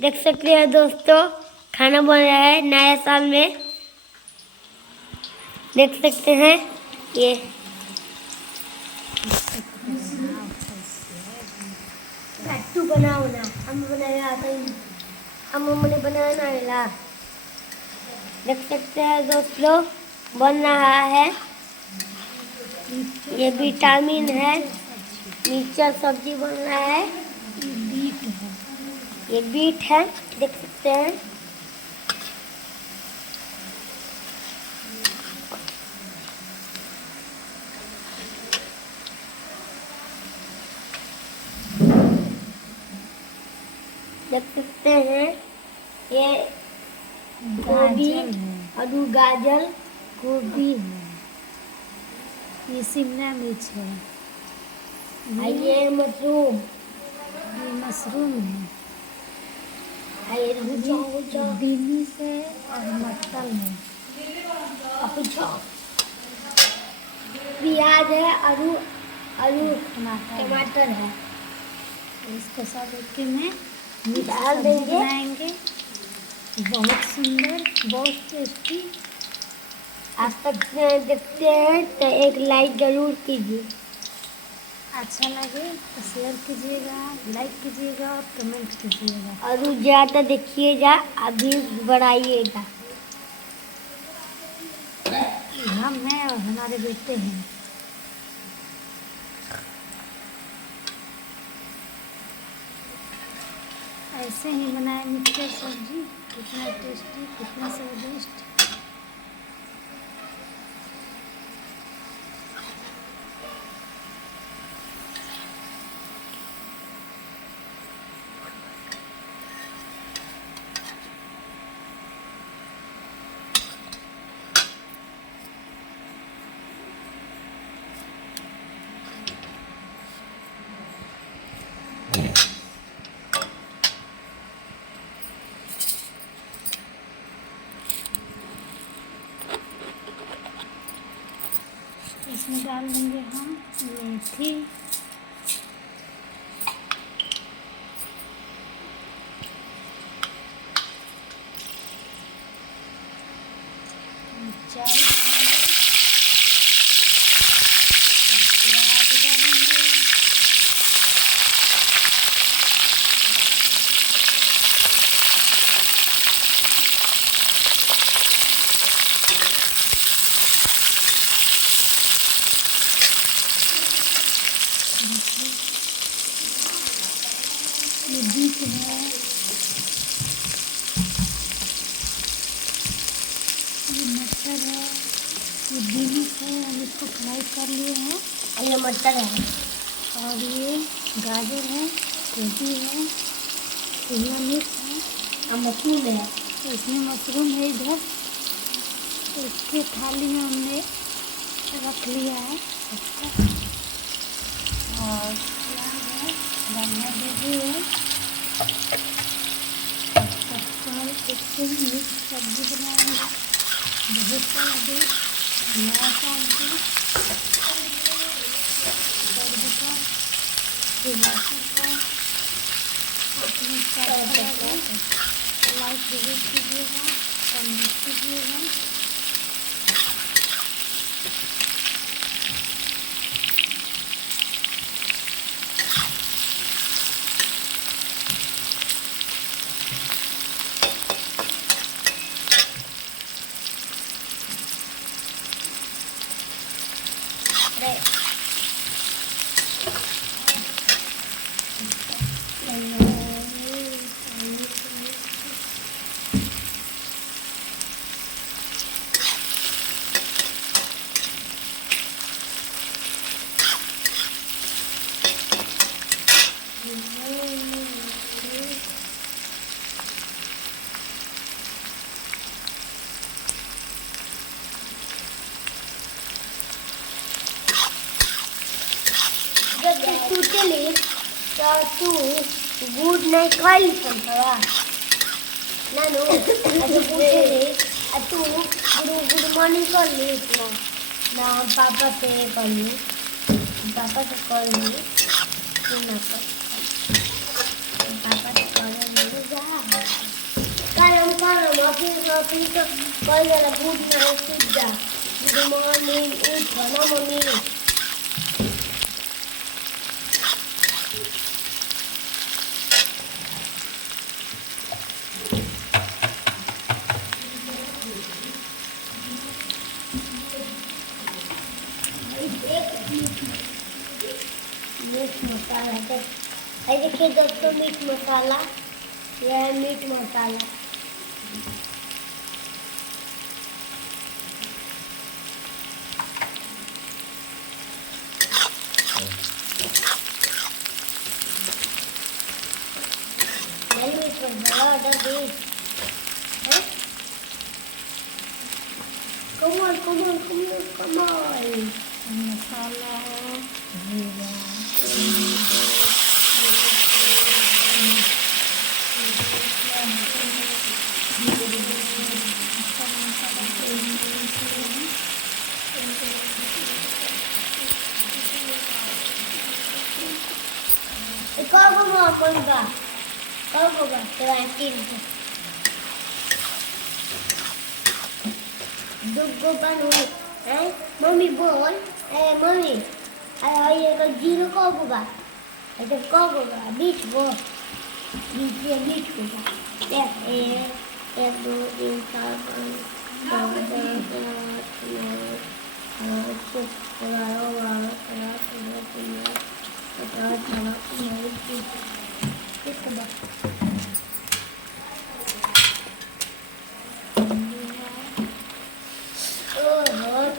देख सकते हैं दोस्तों, खाना बन रहा है नया साल में। देख सकते हैं ये लट्टू बनाओ ना, हम बनाया आता ही हम मम्मी ने बनाया ना ला। देख सकते हैं दोस्तों, बन रहा है। ये विटामिन है, मिक्सचर सब्जी बन रहा है। ये बीट है, देख सकते हैं। देख सकते हैं ये गोभी, आलू, गाजर, गोभी है, ये शिमला मिर्च है, ये मशरूम, ये मशरूम है, ये बीन्स है और मटर है, प्याज है, आलू आलू टमाटर है। इसको सब एक में मिक्स डाल सब्जी देंगे। बनाएंगे। बहुत सुंदर, बहुत टेस्टी। आप तक देखते हैं तो एक लाइक जरूर कीजिए। अच्छा लगे तो शेयर कीजिएगा, लाइक कीजिएगा और कमेंट कीजिएगा। और ज़्यादा देखिएगा, अभी बढ़ाइएगा। हम हैं और हमारे बेटे हैं। ऐसे ही बनाए मिक्सचर सब्जी, कितना टेस्टी, कितना स्वादिष्ट। इसमें डाल देंगे हम मेथी, मिर्चाई डालेंगे, प्याज डालेंगे, ये बीट है, ये मटर है, ये बीन्स है, हम इसको फ्राई कर लिए हैं। ये मटर है, और ये गाजर है, गोभी है, शिमला मिर्च है, और मशरूम है। तो इसमें मशरूम है। इधर इसके थाली में हमने रख लिया है अच्छा। और प्याज है, धनिया भी है, सबको हम एक से मिक्स सब्जी बनाएंगे। बहुत स्वादिष्ट नया साल की सर्द का दिवाली का अपने साथ लाइक जरूर कीजिएगा, कमेंट कीजिएगा। जब तू चले तो तू गुड नाइट खाई सकता नानू। अच्छा पूछे तू गुड मॉर्निंग कर ली ना, पापा से कर ली, पापा से कर ली, पापा से कर ली जा। Sophie तो कल जरा good night pizza good morning उठ ना मम्मी मीट मसाला देखिए दोस्तों मीट मसाला यह है मीट मसाला बड़ा ऑर्डर दे कमाल मसाला है जीरा कब होगा 17 दुग्गो बनू मम्मी बोल मम्मी ये का जीरो कब होगा ऐसे कब होगा बीच वो बीच होगा एक दो तीन चार पाँच छः सात आठ नौ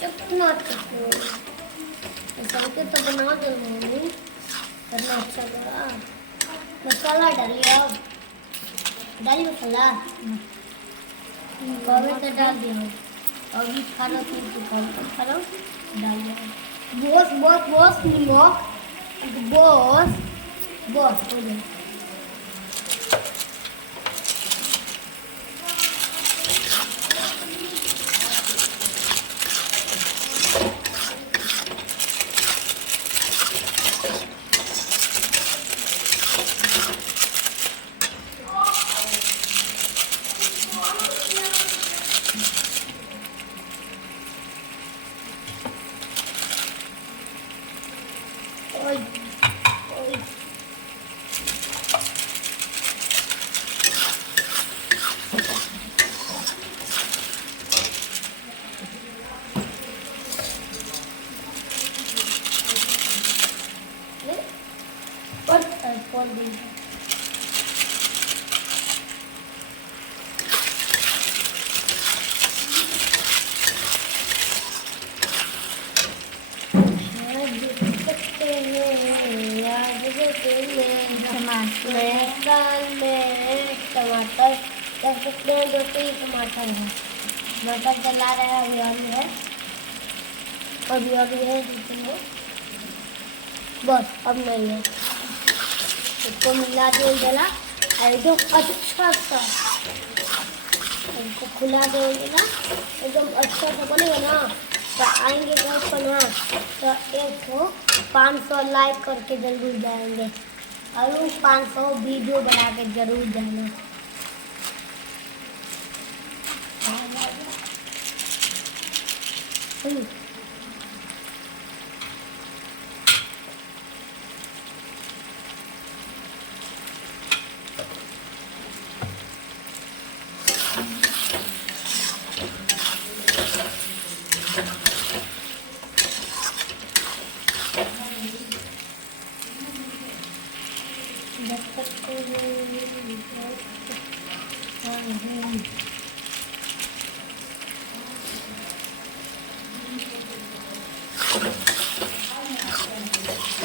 चुप मत करो ऐसा के तो बना दो मम्मी करना अच्छा करा मसाला डालिए अब डालिए मसाला कभी तो डाल दिया अभी खा लो फिर खा लो डाल दो बॉस निमक बॉस हो गया टमाटर कर सकते हैं 2-3 टमाटर है मटर जला रहा है अभी है बस अब नहीं है इसको मिला दे जला एकदम अच्छा सा इसको खुला देंगे एकदम अच्छा सा बनेगा ना तो आएंगे घर पर ना तो एक 500 लाइक करके जरूर जाएंगे और 500 वीडियो बना के जरूर जाना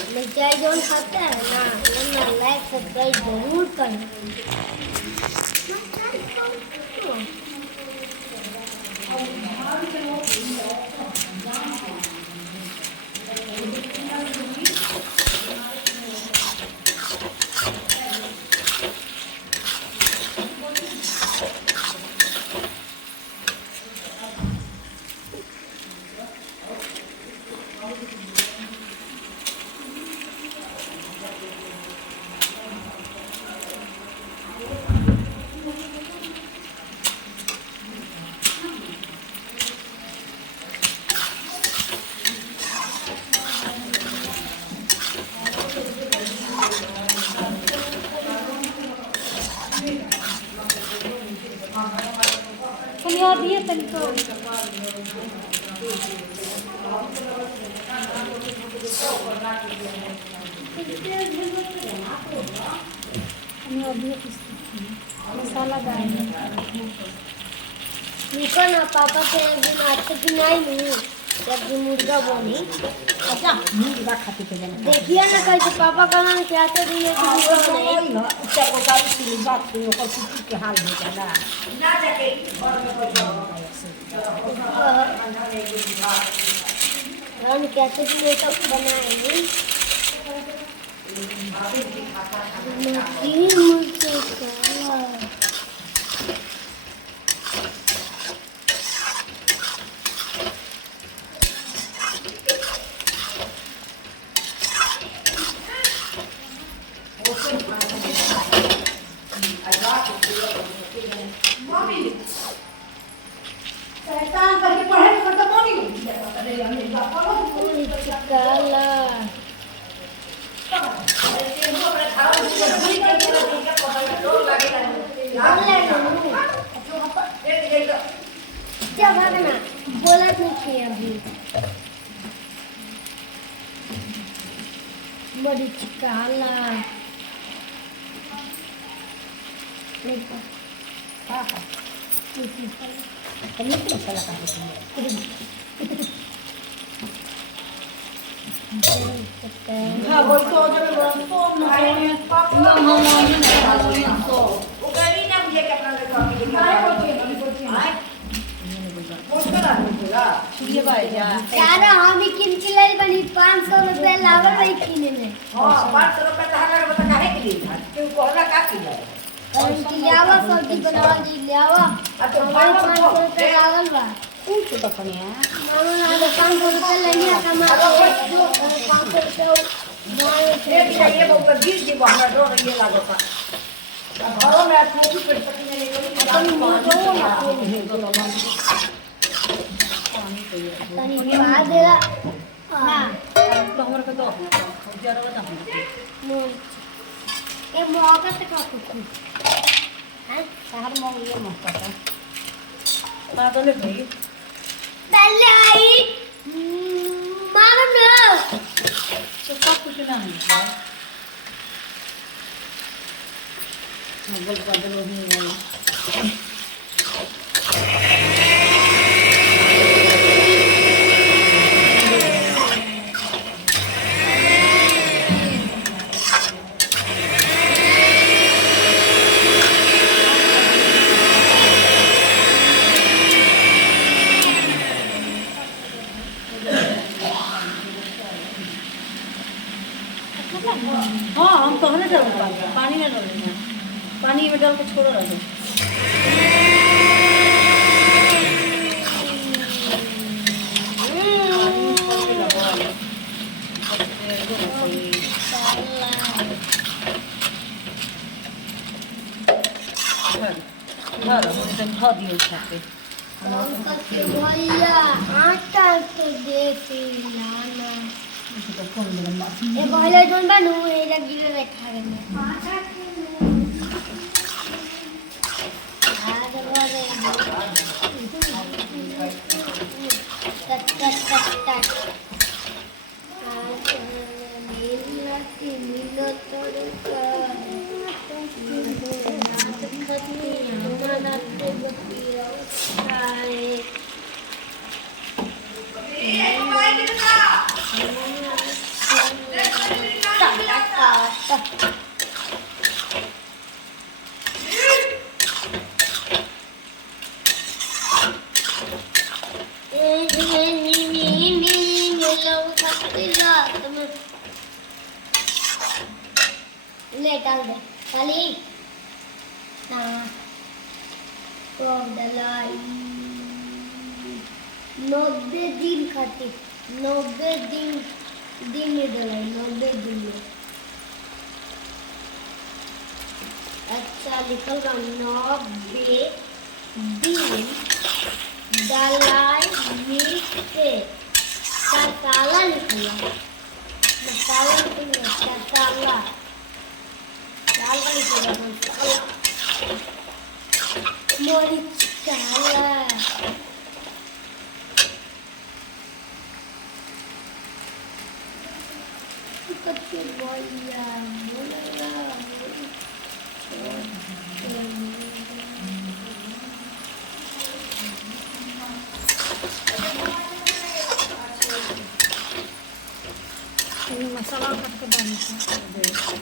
मिर्चाई जोन खाता है ना लाइक सब्सक्राइब जरूर करना तनी और दिए तनी तो तनी और दिए मसाला डाल रुको ना, पापा से एक दिन आज दिन आई नहीं, एक दिन मुर्गा बनी। अच्छा मुर्गा खाते थे जाने देखिए ना कैसे पापा कहना क्या तो दिए कि मुर्गा बनाई। वही ना चार को गाड़ी की बात पे ओकर कुछ के हाल हो जाला ना जाके घर में कोई हम कैसे दिए तो बनाएंगे। तीन मुर्गे का शैतान करके पढ़े में मतलब कौन ही काला क्या भागना बोला नहीं अभी बड़ी काला हां हां कमी तो मसाला का हां बोल तो जब तो ना वो गली ना मुझे के अपना ये भाई जा यार हम ही किन के लिए बनी 500 रुपए लावर रही किने में। हां 500 रुपए तो हमारे बता काहे के लिए क्यों कोहला का किलो कारण कि लावा सब्जी बनवा दी लावा अच्छा हमारे 500 रुपए लागल बा। पूछ तो कनिया मामा ना 500 रुपए लेनिया कमा के 500 रुपए ये बहुत बीस जी हमरा डर ये लागता घरों में छोटी पेट तक नहीं लेके अपन मुंह ना तनी पा देला। हां तो हमर के दो जरा बता मोल ए मोगा तक का कुछ हैं शहर में ये मत पता पागल है भाई दलाई मामा ना तो सब कुछ ना है बोल पागल नहीं है हाँ हम तो हमें डाल पानी में डालेंगे पानी में डाल के छोड़ो रहो धो दियो छापे भैया आटा तो देती लाना तो कौन लम्बा ए पहले जोन बनू ए लगी रे खा गए आज बोले टक टक टक टक आज मिलती मिलो तोड़का नाच खती हमारा ते बतिया खाए ले डाल दे खाली ना तो दलाई 90 दिन खाती 90 दिन में दलाई 90 दिन में अच्छा लिखल बा 90 दिन दलाई मिर्च मसाला लिखल बा मसाला लिखल बा मसाला दाल वाली मसाला मरीच काला कच्चे बोलिया बोलेगा ये मसाला काट के डालते हैं।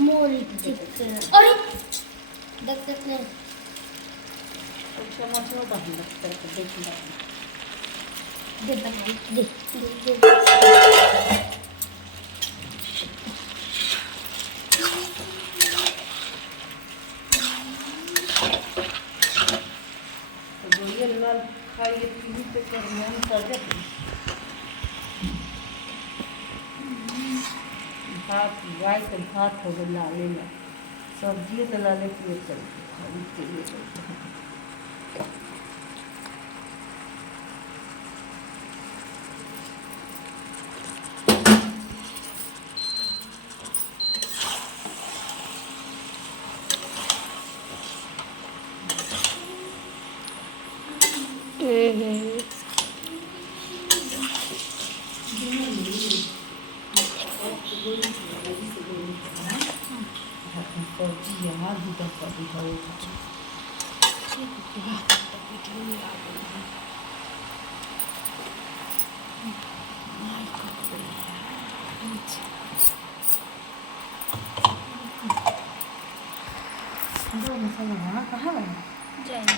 मोरी चिकन अरे देख सकते हैं चम्मच में डाल लगता है देखना दे बनाई दे तो ये लाल खाइए पीली पे करना हम कर देते भात गाय के भात हो गया लाले ला सब्जी तो लाले के चलते सब्जी यहाँ भी तो कभी हो दो मसाला कहाँ गया जाएंगे